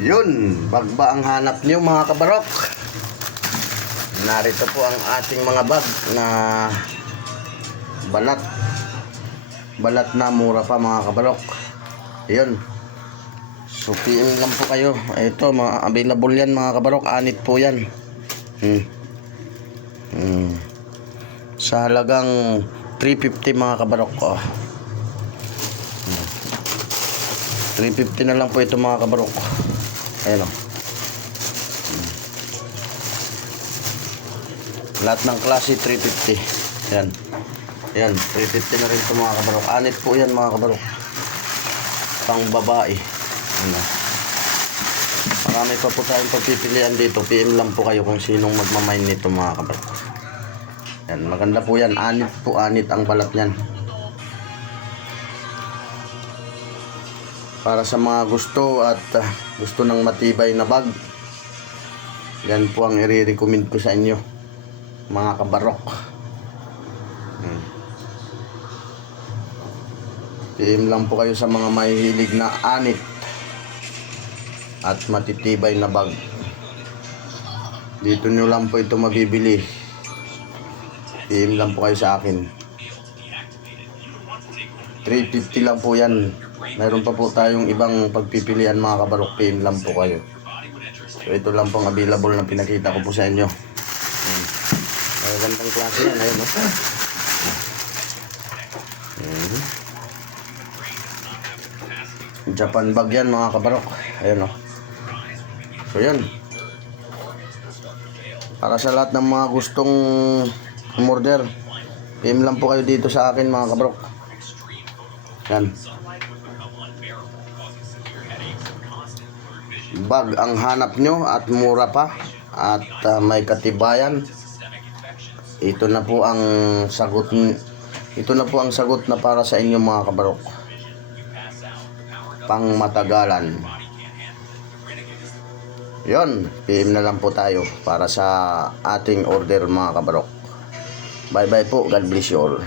Yun, bag ba ang hanap niyo mga kabarok? Narito po ang ating mga bag na balat. Balat na mura pa mga kabarok. Yun. So PM lang po kayo. Ito, mga available yan mga kabarok. Anit po yan. Sa halagang 350 mga kabarok. 350 na lang po ito mga kabarok. Ayan o. Lahat ng klase 350. Ayan. Ayan, 350 na rin ito mga kabarok. Anit po yan mga kabarok. Pang babae. Ayan. Marami pa po tayong pagpipilian dito. PM lang po kayo kung sinong magmamain nito mga kabarok. Ayan, maganda po yan. Anit po, anit ang balat nyan. Para sa mga gusto at gusto ng matibay na bag, yan po ang i-recommend ko sa inyo mga kabarok. PM lang po kayo sa mga mahihilig na anit at matitibay na bag. Dito nyo lang po ito mabibili. PM lang po kayo sa akin. 350 lang po yan. Mayroon pa po tayong ibang pagpipilian mga kabarok. PM lang po kayo. So ito lang pong available na pinakita ko po sa inyo. Gandang klase yan. Ayun, no? Japan bag yan mga kabarok. Ayun, no? So yun. Para sa lahat ng mga gustong umorder, PM lang po kayo dito sa akin mga kabarok. Yan. Bag ang hanap nyo at mura pa at may katibayan. Ito na po ang sagot. Ito na po ang sagot na para sa inyo mga kabarok. Pang matagalan. Yon, PM na lang po tayo para sa ating order mga kabarok. Bye bye po. God bless you all.